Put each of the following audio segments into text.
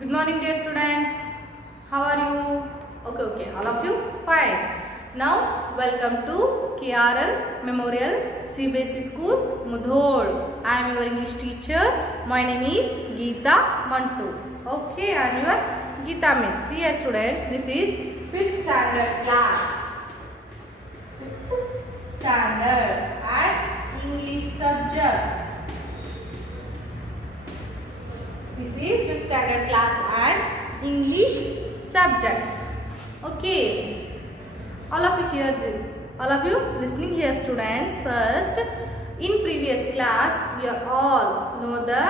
Good morning, dear students. How are you? Okay. All of you fine. Now, welcome to KRL Memorial CBSE School, Mudhol. I am your English teacher. My name is Geeta Mantu. Okay, I am your Geeta Miss. See, students, this is 5th standard class. 5th standard and English subject. This is 5th standard class and English subject. Okay. All of you listening here, students. First, in previous class, we are all know the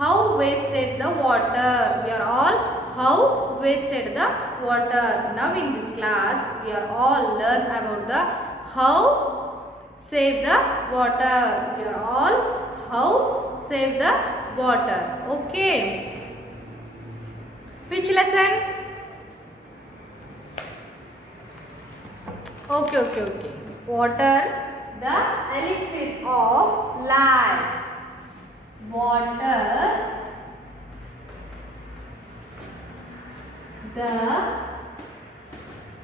how wasted the water. We are all how wasted the water. Now in this class, we are all learn about the how save the water. We are all how save the water. Okay. Which lesson? Okay. Water, the elixir of life. Water, the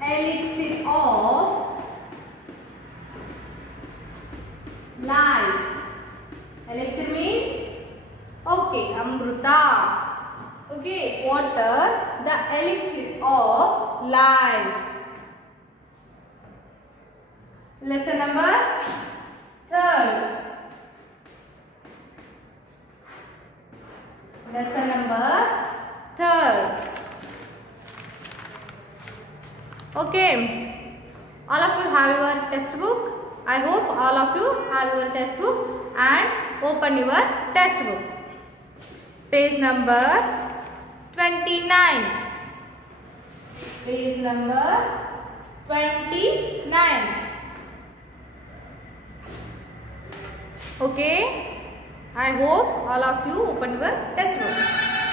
elixir of life. Elixir means Amruta. Okay, water, the elixir of life. Lesson number 3rd. Lesson number 3rd. Okay. All of you have your textbook. I hope all of you have your textbook and open your textbook. Page number 29. Page number 29. Okay. I hope all of you open your textbook.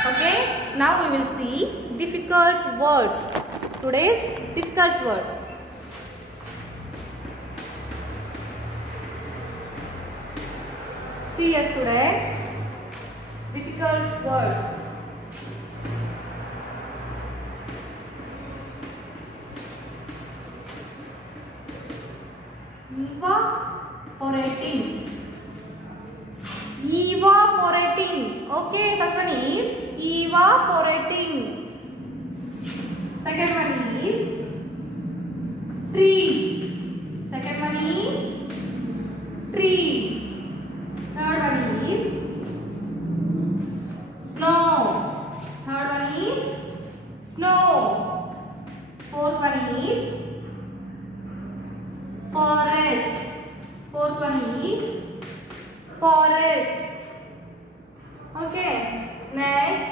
Okay. Now we will see difficult words. Today's difficult words. See here, students. Difficult words. Evaporating. Okay, first one is evaporating. Second one is trees. Second one is trees. Third one is snow. Third one is snow. Fourth one is forest. Fourth one is forest. Okay. Next,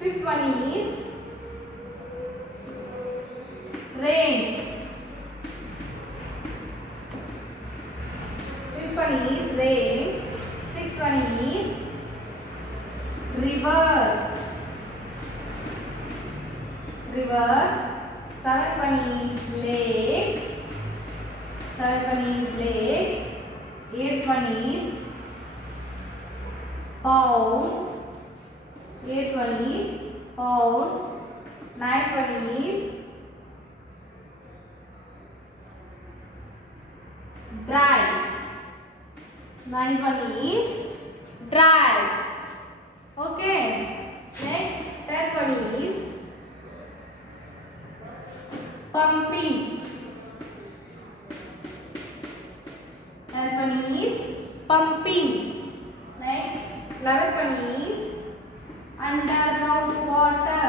fifth one is rains. Fifth one is rains. Sixth one is river. Rivers. Seventh one is lakes. Seventh one is lakes. Eighth one is ponds. Eighth one is ponds. Ninth one is dry. Ninth one is dry. Okay. Next, 10th one is pumping. 10th one is pumping. Next, 11th one is underground water.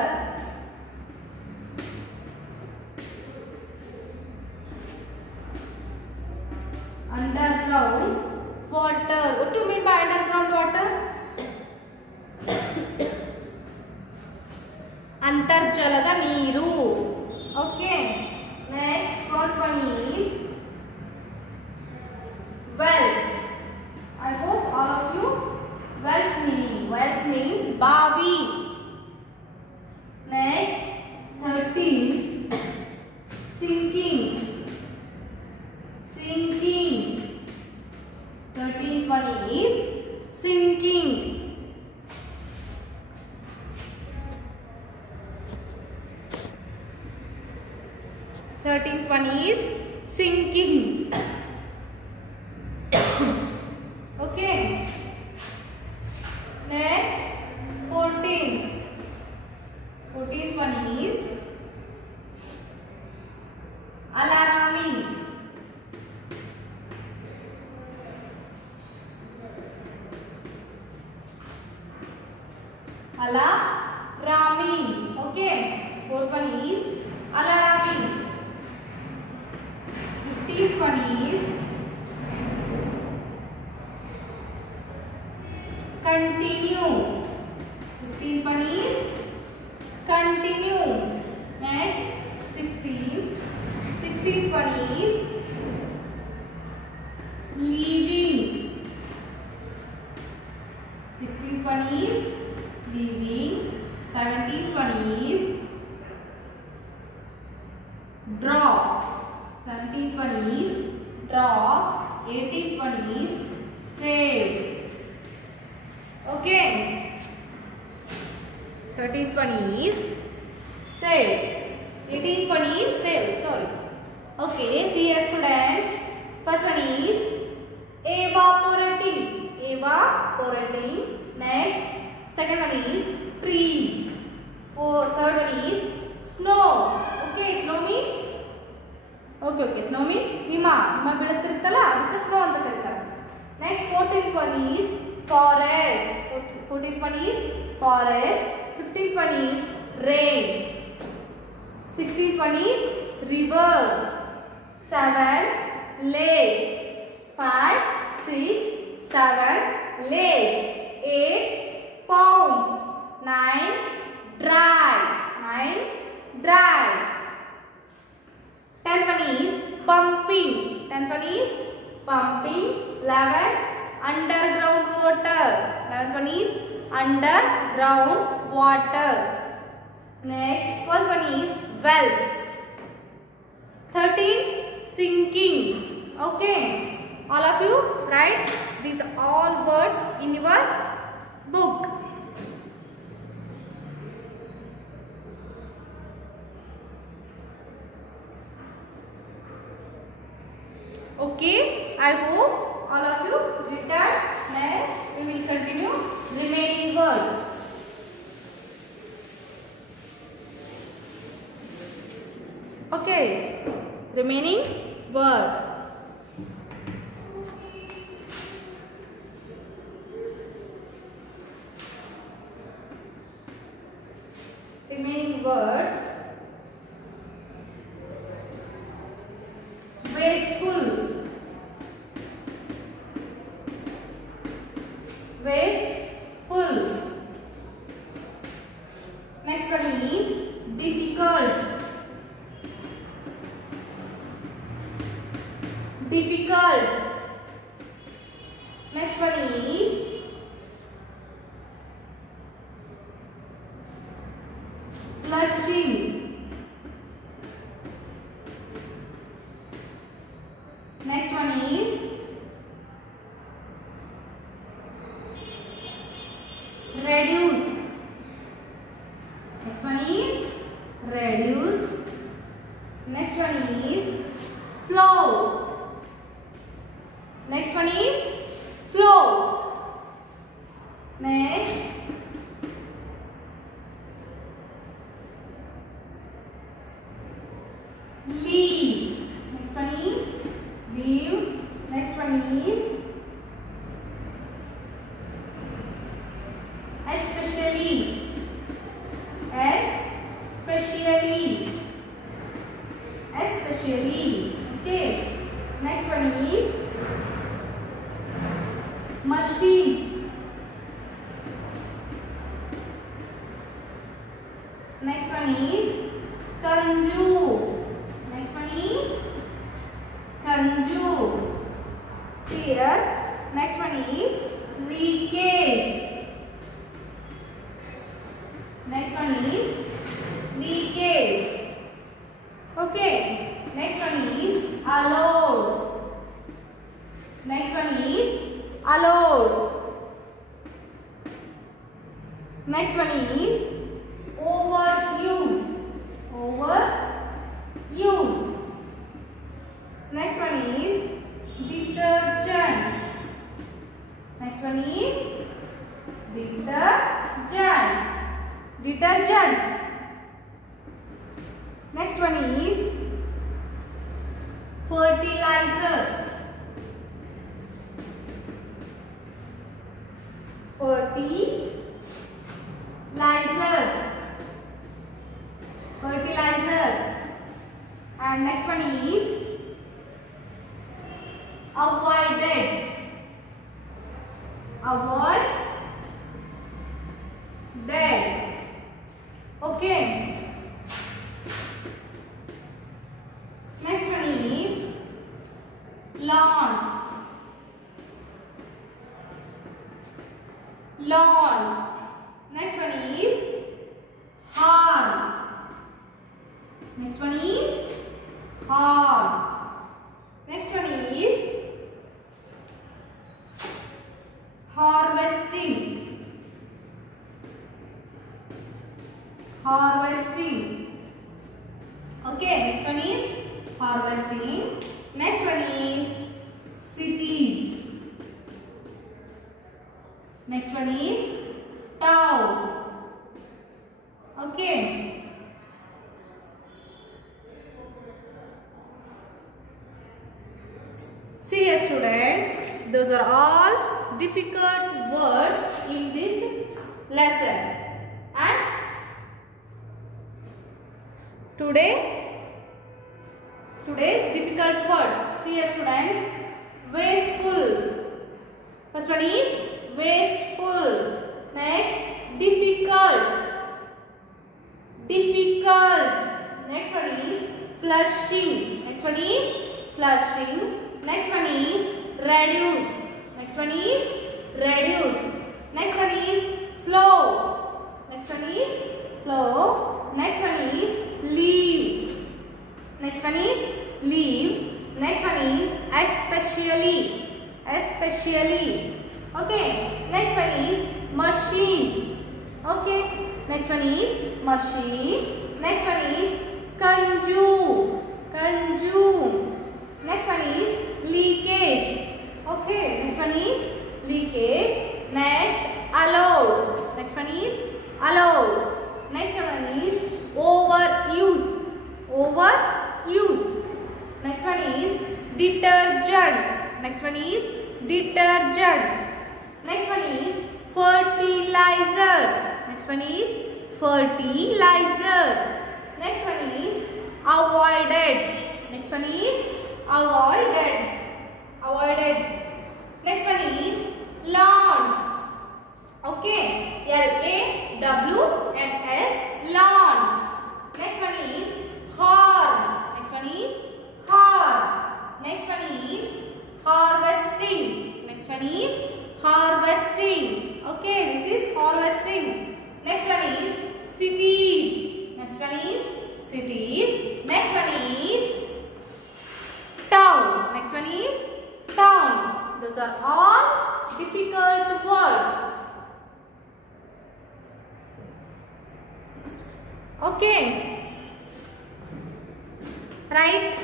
Underground water. What do you mean by underground water? Antarjalada neeru. Okay. Next, 12th one is wells. I hope all of you wells meaning. Wells 13th one is sinking. Okay. Next 14th. 14th one is alarming. Alarming. Okay. Fourth one is alarming. 15th one is continue. 15th one is continue. Next 16th. 16th one is leaving. 16th one is leaving. 17th one is draw. 17th one is draw. 18th one is save. Okay. 13th one is save. 18th one is save. Sorry. Okay. See here, students. First one is evaporating. Evaporating. Next, second one is trees. Third one is snow. Okay. Snow means okay. Snow means hima biduತ್ತಿರುತ್ತಲ್ಲ ಅದಕ್ಕೆ snow ಅಂತ ಕರೀತಾರೆ. Next 14th one is forest. 14th one is forest. 15th one is rains. 16th one is rivers. 7 lakes. 5, 6, 7 lakes. 8 ponds. 9 dry. 9 dry. 10th one is pumping. 10th one is pumping. 11 underground water. 11th one is underground water. Next, first one is wells. 13th sinking. Okay, all of you write these all words in your book. Okay, I hope all of you written. Next, we will continue remaining words. Okay, remaining words. Remaining words. Wasteful. Wasteful. Next one is difficult. Difficult. Next one is flushing. Next one is reduce. Next one is reduce. Next one is flow. Next one is flow. Next leave. Next one is leave. Next one is especially. Especially. Especially. Okay. Next one is machines. Next one is consume. Next one is consume. See here. Next one is leakage. Next one is leakage. Okay. Next one is allowed. Next one is allowed. Next one is overuse. Overuse. one is detergent. Detergent. Next one is fertilizers. Fertilizers. Fertilizers. And next one is avoided. Avoid dead. Okay. Next one is lawns. Lawns. Next one is harm. Next one is harm. Next one is harvesting. Harvesting. Okay, next one is harvesting. Next one is cities. Next one is town. Okay. See here students, those are all difficult words in this lesson. And today's difficult words. See here students, wasteful. First one is wasteful. Next, difficult. Difficult. Next one is flushing. Next one is flushing. Next one is reduce. Next one is reduce. Next one is flow. Next one is flow. Next one is leave. Next one is leave. Next one is especially. Especially. Okay. Next one is machines. Okay. Next one is machines. Next one is consume. Consume. Next one is leakage. Okay. Next one is leakage. Next, allowed. Next one is allowed. Next one is overuse. Overuse. Next one is detergent. Next one is detergent. Next one is fertilizers. Next one is fertilizers. Next one is avoided. Next one is avoided. Avoided. Next one is lawns. Okay. L-A-W-N-S. Lawns. Next one is harm. Next one is harm. Next one is harvesting. Next one is harvesting. Okay, this is harvesting. Next one is cities. Next one is cities. Next one is town. Next one is town. Those are all difficult words. Okay. Write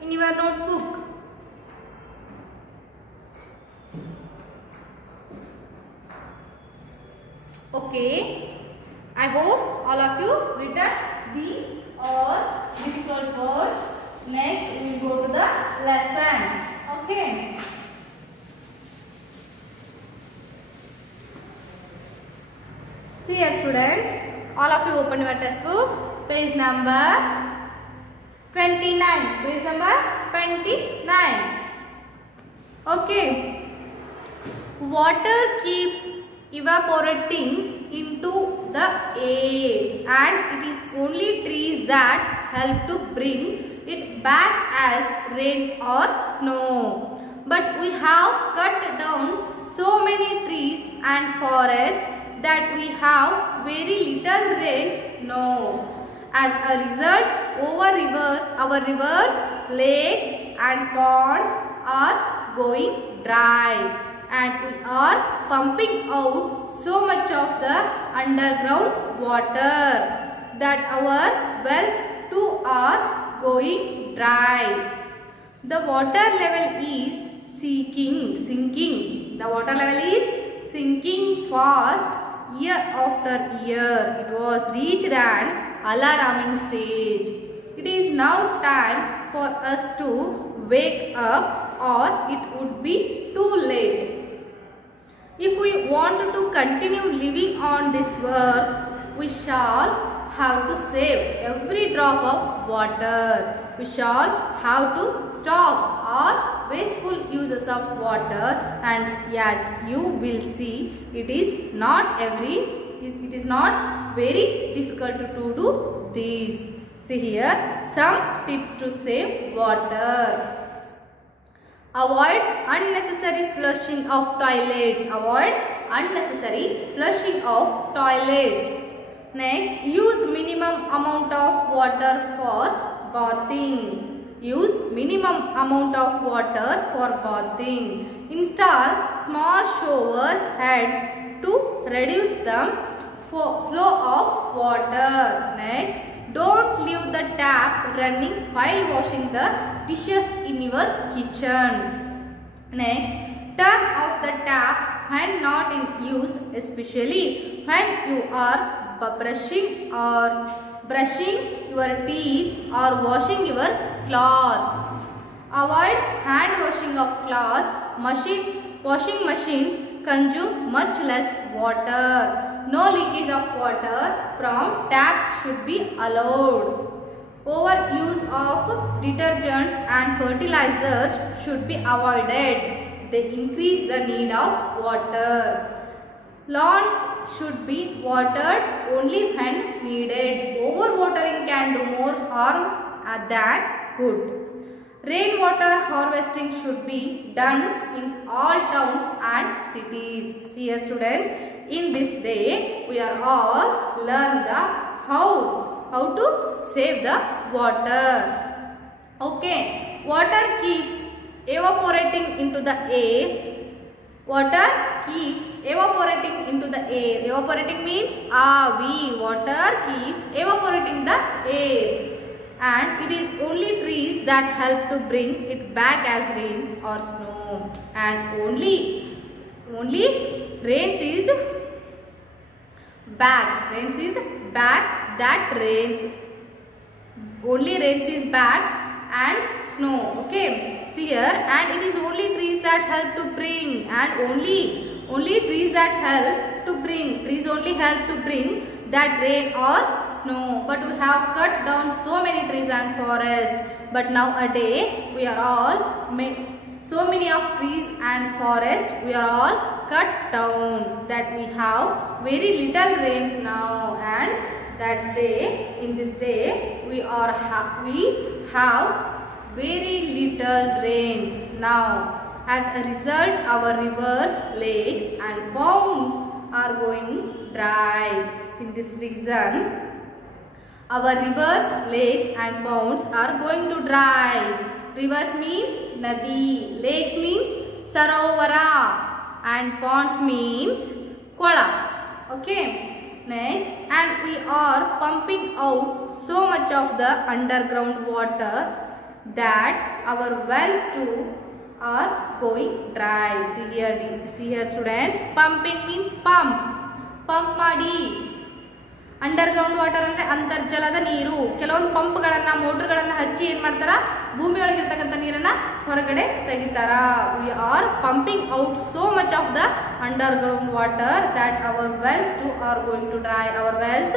in your notebook. Okay. I hope all of you written these all difficult words. Next, we will go to the lesson. Okay. See here students, all of you open your textbook, page number 29. Page number 29. Okay. Water keeps evaporating into the air, and it is only trees that help to bring it back as rain or snow. But we have cut down so many trees and forests that we have very little rains now. As a result, our rivers, lakes and ponds are going dry, and we are pumping out so much of the underground water that our wells too are going dry. The water level is sinking. The water level is sinking fast year after year. It was reached an alarming stage. It is now time for us to wake up, or it would be too late. If we want to continue living on this earth, we shall have to save every drop of water. We shall have to stop all wasteful uses of water, and as you will see, it is not very difficult to do this. See here some tips to save water. Avoid unnecessary flushing of toilets. Avoid unnecessary flushing of toilets. Next, use minimum amount of water for bathing. Use minimum amount of water for bathing. Install small shower heads to reduce the flow of water. Next, don't leave the tap running while washing the dishes in your kitchen. Next, turn off the tap when not in use, especially when you are brushing your teeth or washing your clothes. Avoid hand washing of clothes. Washing machines consume much less water. No leakage of water from taps should be allowed. Overuse of detergents and fertilizers should be avoided. They increase the need of water. Lawns should be watered only when needed. Overwatering can do more harm than good. Rainwater harvesting should be done in all towns and cities. See, students, in this day we are all learn the how to save the water. Okay, water keeps evaporating into the air. Water keeps evaporating into the air. Evaporating means aavi. Water keeps evaporating the air. And it is only trees that help to bring it back as rain or snow. And only rains is back. Rains is back that rains. Only rains is back and snow. Okay. See here, and it is only trees that help to bring, and only trees that help to bring. Trees only help to bring that rain or snow. But we have cut down so many trees and forests. But nowadays we are all so many of trees and forests we are all cut down, that we have very little rains now, and that's day in this day we have very little rains now. As a result, our rivers, lakes and ponds are going dry. In this reason, our rivers, lakes and ponds are going to dry. Rivers means nadi, lakes means sarovara, and ponds means kola. Okay. Next, and we are pumping out so much of the underground water that our wells too are going dry. See here students, pumping means pump ಮಾಡಿ. Underground water ಅಂದರೆ ಅಂತರ್ಜಲದ ನೀರು. ಕೆಲವೊಂದು ಪಂಪ್ಗಳನ್ನು ಮೋಟರ್ಗಳನ್ನು ಹಚ್ಚಿ ಏನು ಮಾಡ್ತಾರ, ಭೂಮಿ ಒಳಗಿರ್ತಕ್ಕಂಥ ನೀರನ್ನು ಹೊರಗಡೆ ತೆಗಿತಾರ. We are pumping out so much of the underground water that our wells too are going to dry. Our wells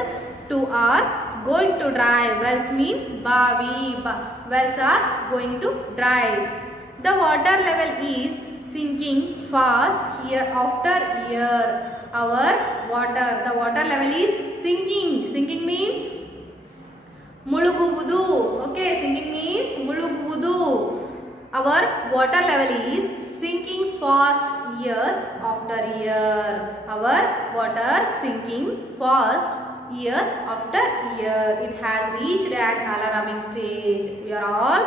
too are going to dry. Wells means bavi. Wells are going to dry. The water level is sinking fast year after year. The water level is sinking. Sinking means ಮುಳುಗುವುದು. Okay, sinking means ಮುಳುಗುವುದು. Our water level is sinking fast year after year. Our water sinking fast year after year. It has reached an alarming stage. We are all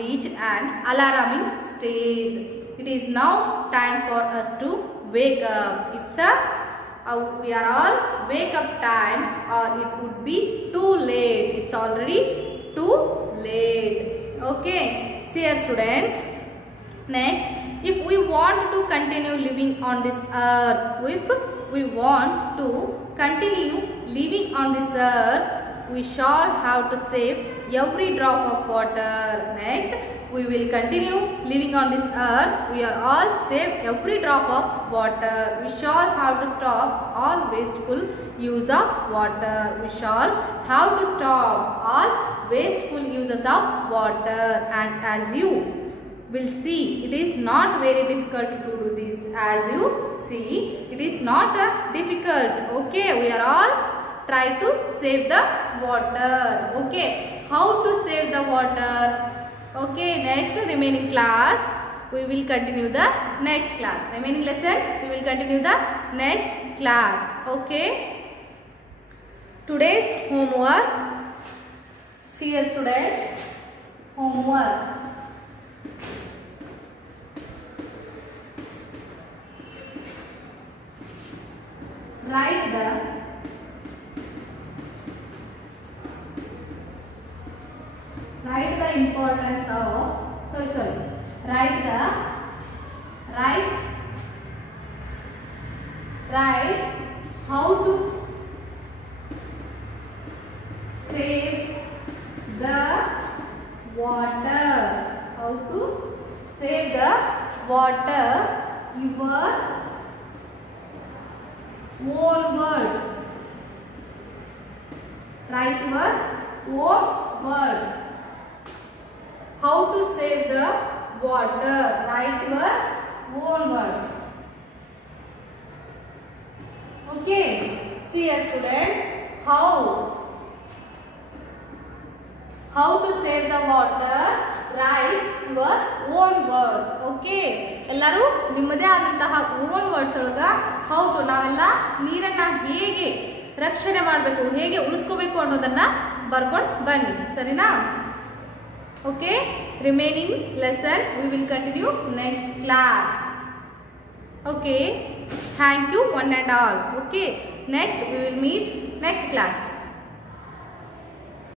reached an alarming stage. It is now time for us to wake up. We are all wake up time, or it would be too late. It's already too late. Okay. See here students. Next, if we want to continue living on this earth, if we want to continue living on this earth, we shall have to save every drop of water. Next, we will continue living on this earth. We are all save every drop of water. We shall have to stop all wasteful use of water. We shall have to stop all wasteful uses of water. And as you will see, it is not very difficult to do this. As you see, it is not difficult. Okay, we are all try to save the water. Okay, how to save the water? Okay, next remaining class we will continue the next class. Remaining lesson we will continue the next class. Okay, today's homework. See you students, homework. Write the importance of, write how to save the water. How to save the water. Your own words. Write your own words. How to save the water. Write your own words. Okay. See students, how to save the water. Write your own words. Okay. ಎಲ್ಲರೂ ನಿಮ್ಮದೇ ಆದಂತಹ own words ಒಳಗ how to ನಾವೆಲ್ಲ ನೀರನ್ನ ಹೇಗೆ ರಕ್ಷಣೆ ಮಾಡಬೇಕು, ಹೇಗೆ ಉಳಿಸ್ಕೋಬೇಕು ಅನ್ನೋದನ್ನ ಬರ್ಕೊಂಡು ಬನ್ನಿ. ಸರಿನಾ? Okay, remaining lesson we will continue next class. Okay, thank you one and all. Okay, next we will meet next class.